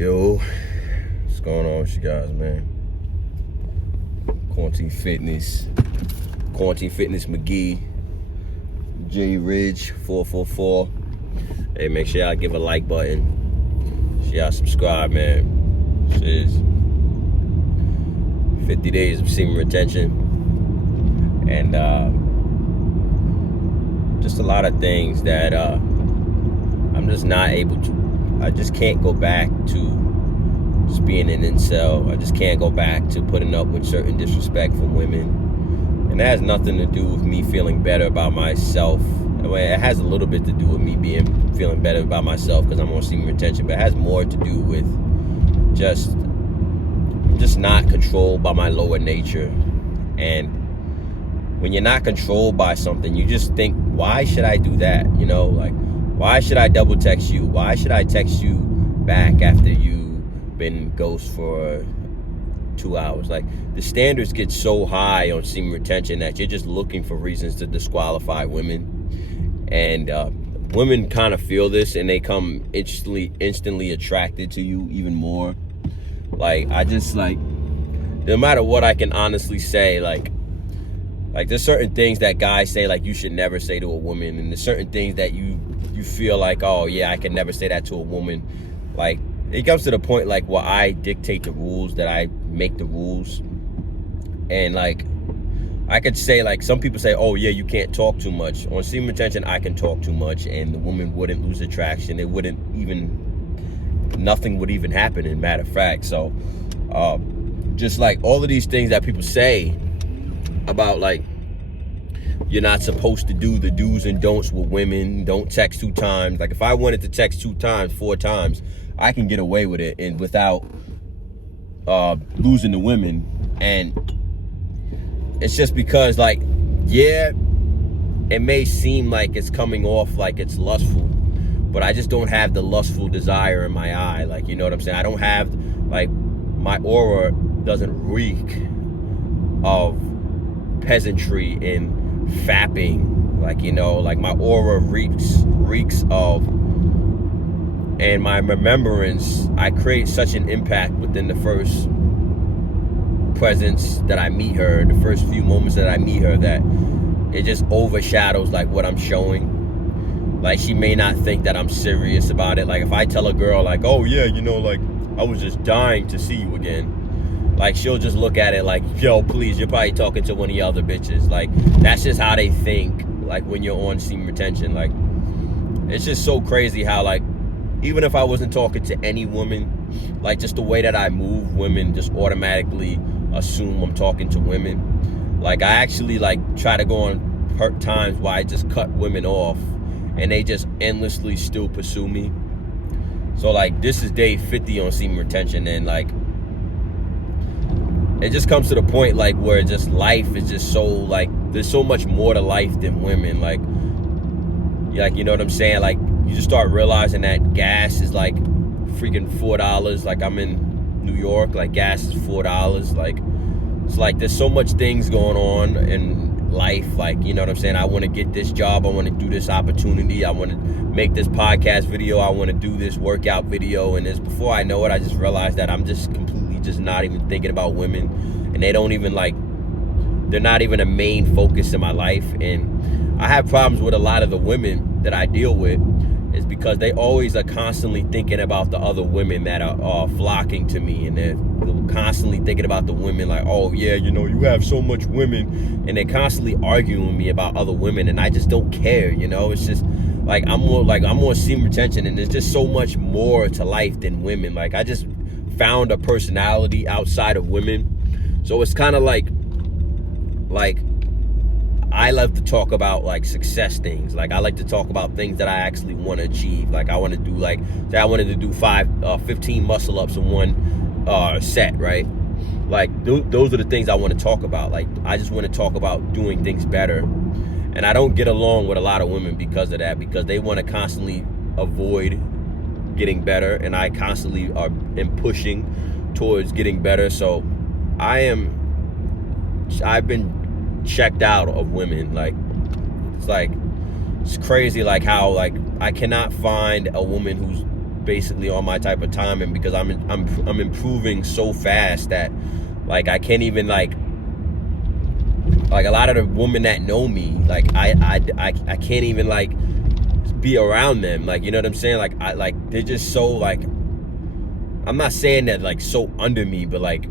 Yo, what's going on with you guys, man? Quarantine Fitness McGee, J Ridge 444. Hey, make sure y'all give a like button. Make sure y'all subscribe, man. This is 50 days of semen retention, and just a lot of things that I'm just not able to. I just can't go back to just being an incel. I just can't go back to putting up with certain disrespect from women. And that has nothing to do with me feeling better about myself. Well, it has a little bit to do with me feeling better about myself because I'm on semen retention, but it has more to do with just not controlled by my lower nature. And when you're not controlled by something, you just think, why should I do that? You know, like, why should I double text you? Why should I text you back after you've been ghost for 2 hours? Like, the standards get so high on semen retention that you're just looking for reasons to disqualify women. And women kind of feel this, and they come instantly attracted to you even more. Like, I just, like, no matter what I can honestly say, like there's certain things that guys say, like, you should never say to a woman, and there's certain things that you feel like, oh yeah, I can never say that to a woman. Like, it comes to the point, like, where I dictate the rules, that I make the rules. And, like, I could say, like, some people say, oh yeah, you can't talk too much. On semen retention, I can talk too much, and the woman wouldn't lose attraction. Nothing would even happen, in matter of fact. So, just like all of these things that people say about, like, you're not supposed to do the do's and don'ts with women. Don't text 2 times. Like, if I wanted to text 2 times, 4 times, I can get away with it and without losing the women. And it's just because, like, yeah, it may seem like it's coming off like it's lustful, but I just don't have the lustful desire in my eye. Like, you know what I'm saying? I don't have, like, my aura doesn't reek of peasantry and fapping. Like, you know, like, my aura reeks of, and my remembrance, I create such an impact within the first presence that I meet her, the first few moments that I meet her, that it just overshadows, like, what I'm showing. Like, she may not think that I'm serious about it. Like, if I tell a girl, like, oh yeah, you know, like, I was just dying to see you again, like, she'll just look at it like, yo, please, you're probably talking to one of your other bitches. Like, that's just how they think, like, when you're on semen retention. Like, it's just so crazy how, like, even if I wasn't talking to any woman, like, just the way that I move, women just automatically assume I'm talking to women. Like, I actually, like, try to go on times where I just cut women off, and they just endlessly still pursue me. So, like, this is day 50 on semen retention, and, like, it just comes to the point, like, where just life is just so, like, there's so much more to life than women. Like, you know what I'm saying? Like, you just start realizing that gas is, like, freaking $4. Like, I'm in New York, like, gas is $4. Like, it's like there's so much things going on in life. Like, you know what I'm saying? I want to get this job. I want to do this opportunity. I want to make this podcast video. I want to do this workout video. And before I know it, I just realized that I'm just completely just not even thinking about women, and they don't even, like, they're not even a main focus in my life. And I have problems with a lot of the women that I deal with, is because they always are constantly thinking about the other women that are flocking to me, and they're constantly thinking about the women, like, oh yeah, you know, you have so much women, and they're constantly arguing with me about other women, and I just don't care. You know, it's just like, I'm more semen retention, and there's just so much more to life than women. Like, I just found a personality outside of women. So it's kind of like I love to talk about, like, success things. Like, I like to talk about things that I actually want to achieve. Like, I want to do, like, say I wanted to do 15 muscle ups in one set, right? Like, those are the things I want to talk about. Like, I just want to talk about doing things better. And I don't get along with a lot of women because of that, because they want to constantly avoid getting better, and I constantly am pushing towards getting better. So I've been checked out of women. Like, it's crazy, like, how, like, I cannot find a woman who's basically on my type of timing, because I'm improving so fast that like I can't even like a lot of the women that know me, like I can't even like be around them, like, you know what I'm saying, like they're just so like, I'm not saying that like so under me, but like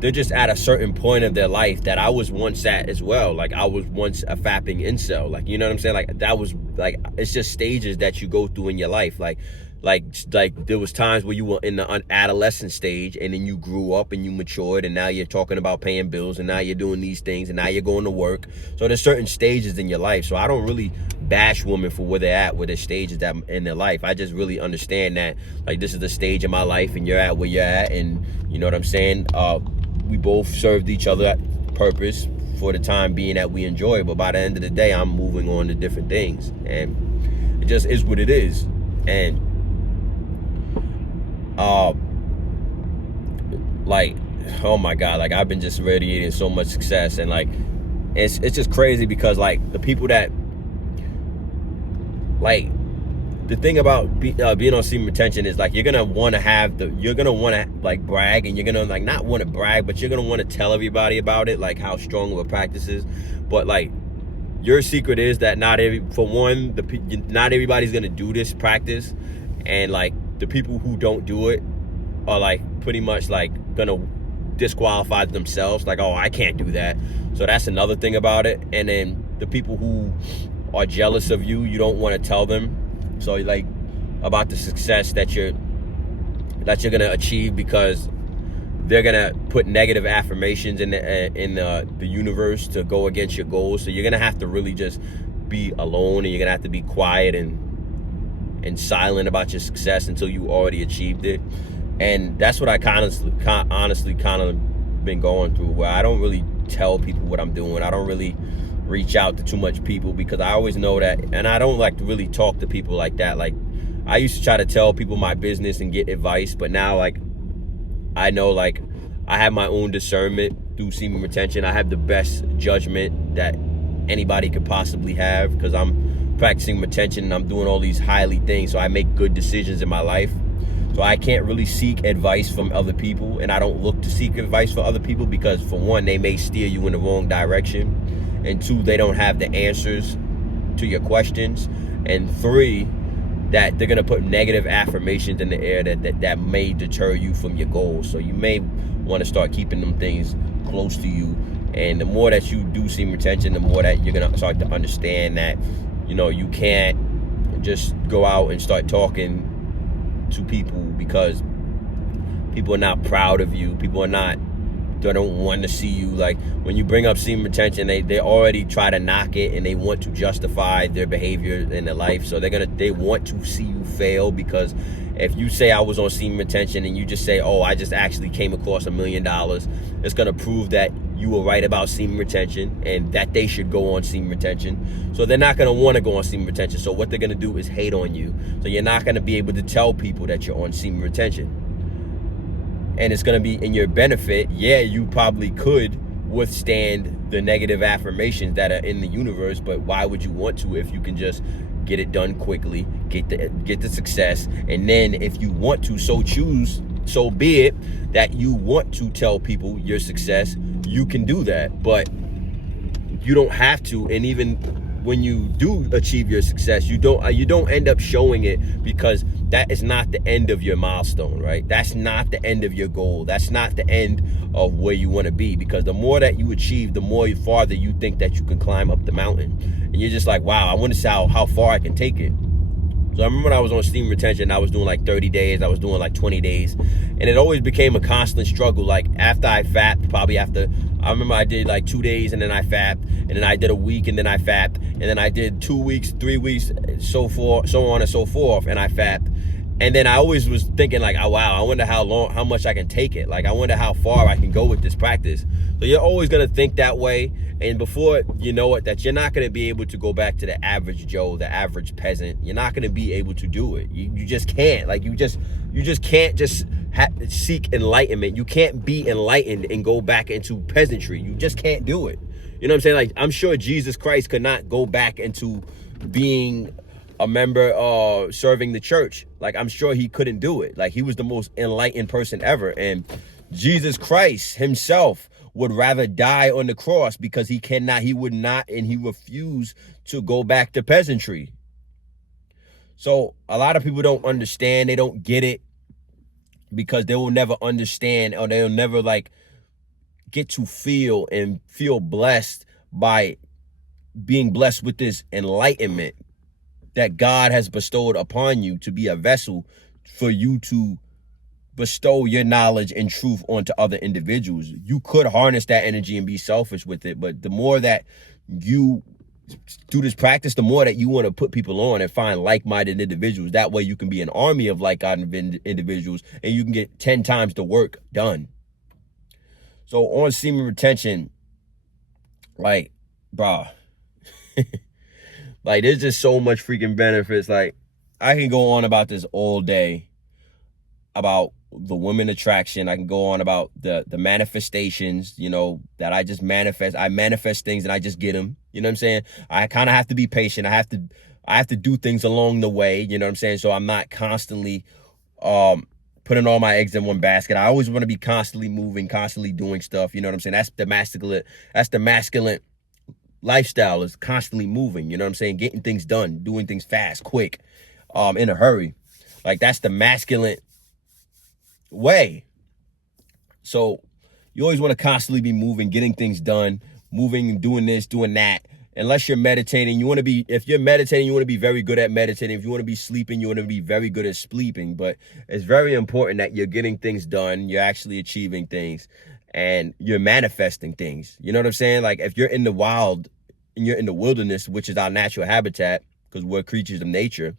they're just at a certain point of their life that I was once at as well. Like I was once a fapping incel, like, you know what I'm saying, like that was like, it's just stages that you go through in your life, like there was times where you were in the adolescent stage, and then you grew up and you matured, and now you're talking about paying bills, and now you're doing these things, and now you're going to work. So there's certain stages in your life. So I don't really bash women for where they're at, where their stages that in their life. I just really understand that like this is the stage of my life, and you're at where you're at, and you know what I'm saying. We both served each other at purpose for the time being that we enjoy, but by the end of the day, I'm moving on to different things, and it just is what it is. And like, oh my God, like I've been just radiating so much success, and like it's just crazy, because like the people that like, the thing about being on semen retention is like you're gonna want to like brag, and you're gonna like not want to brag, but you're gonna want to tell everybody about it, like how strong of a practice is. But like your secret is that not everybody's gonna do this practice, and like the people who don't do it are like pretty much like gonna disqualify themselves, like, oh, I can't do that. So that's another thing about it. And then the people who are jealous of you, you don't want to tell them so like about the success that you're gonna achieve, because they're gonna put negative affirmations in the universe to go against your goals. So you're gonna have to really just be alone, and you're gonna have to be quiet and silent about your success until you already achieved it. And that's what I honestly kind of been going through, where I don't really tell people what I'm doing. I don't really reach out to too much people, because I always know that, and I don't like to really talk to people like that. Like I used to try to tell people my business and get advice, but now like I know like I have my own discernment through semen retention. I have the best judgment that anybody could possibly have, because I'm practicing retention and I'm doing all these highly things, so I make good decisions in my life. So I can't really seek advice from other people, and I don't look to seek advice for other people, because for one, they may steer you in the wrong direction, and two, they don't have the answers to your questions, and three, that they're gonna put negative affirmations in the air that may deter you from your goals. So you may want to start keeping them things close to you, and the more that you do semen retention, the more that you're gonna start to understand that, you know, you can't just go out and start talking to people, because people are not proud of you. People are they don't want to see you. Like when you bring up semen retention, they already try to knock it, and they want to justify their behavior in their life. So they want to see you fail, because if you say I was on semen retention and you just say, oh, I just actually came across $1 million, it's gonna prove that you were right about semen retention and that they should go on semen retention. So they're not gonna want to go on semen retention. So what they're gonna do is hate on you. So you're not gonna be able to tell people that you're on semen retention. And it's gonna be in your benefit. Yeah, you probably could withstand the negative affirmations that are in the universe, but why would you want to if you can just get it done quickly, get the success, and then if you want to so choose, so be it, that you want to tell people your success, you can do that. But you don't have to. And even when you do achieve your success, you don't end up showing it, because that is not the end of your milestone, right? That's not the end of your goal. That's not the end of where you want to be, because the more that you achieve, the more farther you think that you can climb up the mountain. And you're just like, wow, I want to see how far I can take it. So I remember when I was on semen retention, I was doing like 30 days, I was doing like 20 days. And it always became a constant struggle. Like after I fapped, I remember I did like 2 days and then I fapped, and then I did a week and then I fapped, and then I did 2 weeks, 3 weeks, so on and so forth, and I fapped. And then I always was thinking like, oh wow, I wonder how much I can take it. Like I wonder how far I can go with this practice. So you're always gonna think that way, and before you know it, that you're not gonna be able to go back to the average Joe, the average peasant. You're not gonna be able to do it. You just can't. Like you just can't just seek enlightenment. You can't be enlightened and go back into peasantry. You just can't do it. You know what I'm saying? Like I'm sure Jesus Christ could not go back into being a member serving the church. Like, I'm sure he couldn't do it. Like, he was the most enlightened person ever. And Jesus Christ himself would rather die on the cross because he would not, and he refused to go back to peasantry. So a lot of people don't understand. They don't get it because they will never understand, or they'll never like get to feel blessed by being blessed with this enlightenment that God has bestowed upon you to be a vessel for you to bestow your knowledge and truth onto other individuals. You could harness that energy and be selfish with it, but the more that you do this practice, the more that you want to put people on and find like-minded individuals. That way you can be an army of like-minded individuals and you can get 10 times the work done. So on semen retention, like, bruh, like, there's just so much freaking benefits. Like, I can go on about this all day, about the women attraction. I can go on about the manifestations, you know, that I just manifest. I manifest things and I just get them. You know what I'm saying? I kind of have to be patient. I have to do things along the way. You know what I'm saying? So I'm not constantly putting all my eggs in one basket. I always want to be constantly moving, constantly doing stuff. You know what I'm saying? That's the masculine lifestyle, is constantly moving. You know what I'm saying? Getting things done, doing things fast, quick, in a hurry. Like, that's the masculine way. So you always want to constantly be moving, getting things done, moving and doing this, doing that. Unless you're meditating, if you're meditating, you want to be very good at meditating. If you want to be sleeping, you want to be very good at sleeping. But it's very important that you're getting things done, you're actually achieving things, and you're manifesting things. You know what I'm saying? Like, if you're in the wild and you're in the wilderness, which is our natural habitat, because we're creatures of nature,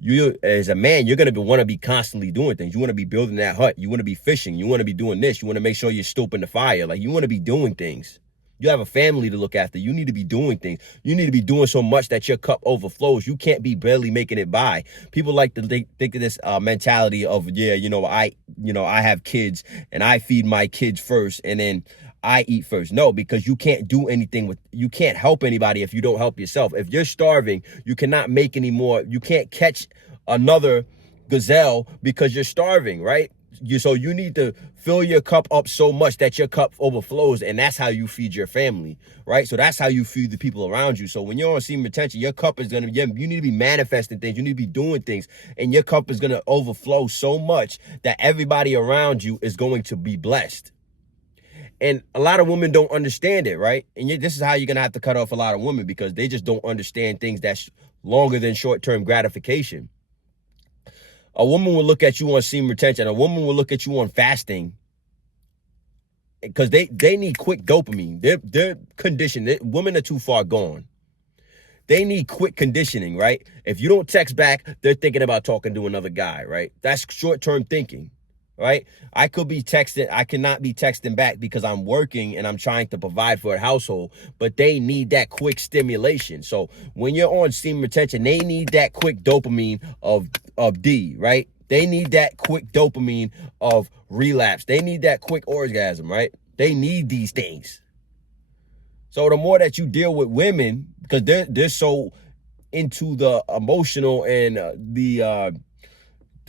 you, as a man, you're going to want to be constantly doing things. You want to be building that hut. You want to be fishing. You want to be doing this. You want to make sure you're stoking the fire. Like, you want to be doing things. You have a family to look after. You need to be doing things. You need to be doing so much that your cup overflows. You can't be barely making it by. People like to think of this mentality of, yeah, I have kids and I feed my kids first and then I eat first. No, because you can't do anything you can't help anybody if you don't help yourself. If you're starving, you cannot make any more. You can't catch another gazelle because you're starving, right? So you need to fill your cup up so much that your cup overflows, and that's how you feed your family, right? So that's how you feed the people around you. So when you're on semen retention, your cup is you need to be manifesting things. You need to be doing things, and your cup is going to overflow so much that everybody around you is going to be blessed. And a lot of women don't understand it, right? And this is how you're going to have to cut off a lot of women, because they just don't understand things that's longer than short-term gratification. A woman will look at you on semen retention. A woman will look at you on fasting, because they need quick dopamine. They're conditioned. Women are too far gone. They need quick conditioning, right? If you don't text back, they're thinking about talking to another guy, right? That's short-term thinking, right? I cannot be texting back because I'm working and I'm trying to provide for a household, but they need that quick stimulation. So when you're on semen retention, they need that quick dopamine of D, right? They need that quick dopamine of relapse. They need that quick orgasm, right? They need these things. So the more that you deal with women, because they're so into the emotional and the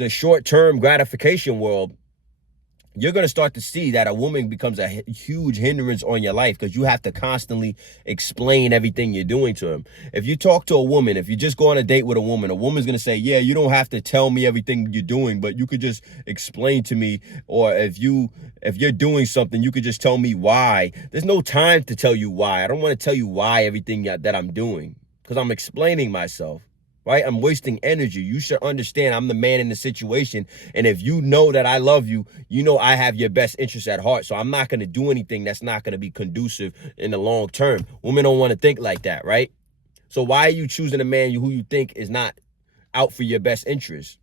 short-term gratification world, you're going to start to see that a woman becomes a huge hindrance on your life, because you have to constantly explain everything you're doing to them. If you talk to a woman, if you just go on a date with a woman's going to say, yeah, you don't have to tell me everything you're doing, but you could just explain to me. Or if you're doing something, you could just tell me why. There's no time to tell you why. I don't want to tell you why everything that I'm doing, because I'm explaining myself. Right? I'm wasting energy. You should understand I'm the man in the situation. And if you know that I love you, you know I have your best interest at heart. So I'm not going to do anything that's not going to be conducive in the long term. Women don't want to think like that, right? So why are you choosing a man who you think is not out for your best interest?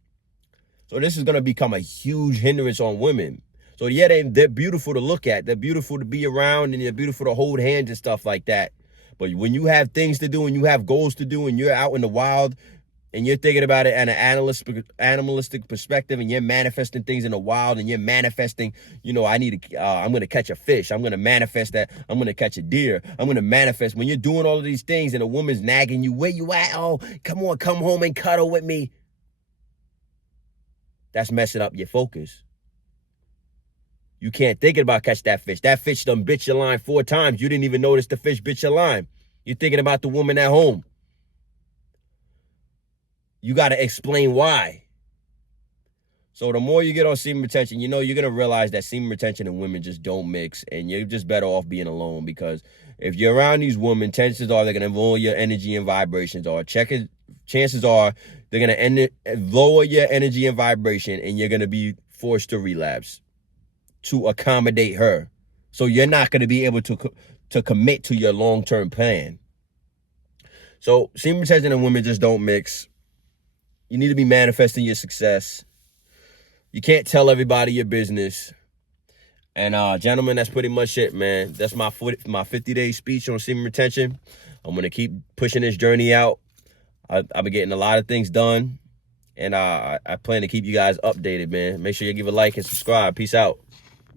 So this is going to become a huge hindrance on women. So yeah, they're beautiful to look at. They're beautiful to be around, and they're beautiful to hold hands and stuff like that. But when you have things to do and you have goals to do and you're out in the wild, and you're thinking about it at an animalistic perspective, and you're manifesting things in the wild, and you're manifesting, I'm going to catch a fish. I'm going to manifest that. I'm going to catch a deer. I'm going to manifest. When you're doing all of these things and a woman's nagging you, where you at? Oh, come on, come home and cuddle with me. That's messing up your focus. You can't think about catch that fish. That fish done bit your line 4 times. You didn't even notice the fish bit your line. You're thinking about the woman at home. You got to explain why. So the more you get on semen retention, you're going to realize that semen retention and women just don't mix, and you're just better off being alone, because if you're around these women, chances are they're going to lower your energy and vibrations, or chances are they're going to lower your energy and vibration, and you're going to be forced to relapse to accommodate her. So you're not going to be able to commit to your long-term plan. So semen retention and women just don't mix. You need to be manifesting your success. You can't tell everybody your business. And gentlemen, that's pretty much it, man. That's my 50-day speech on semen retention. I'm going to keep pushing this journey out. I've been getting a lot of things done. And I plan to keep you guys updated, man. Make sure you give a like and subscribe. Peace out.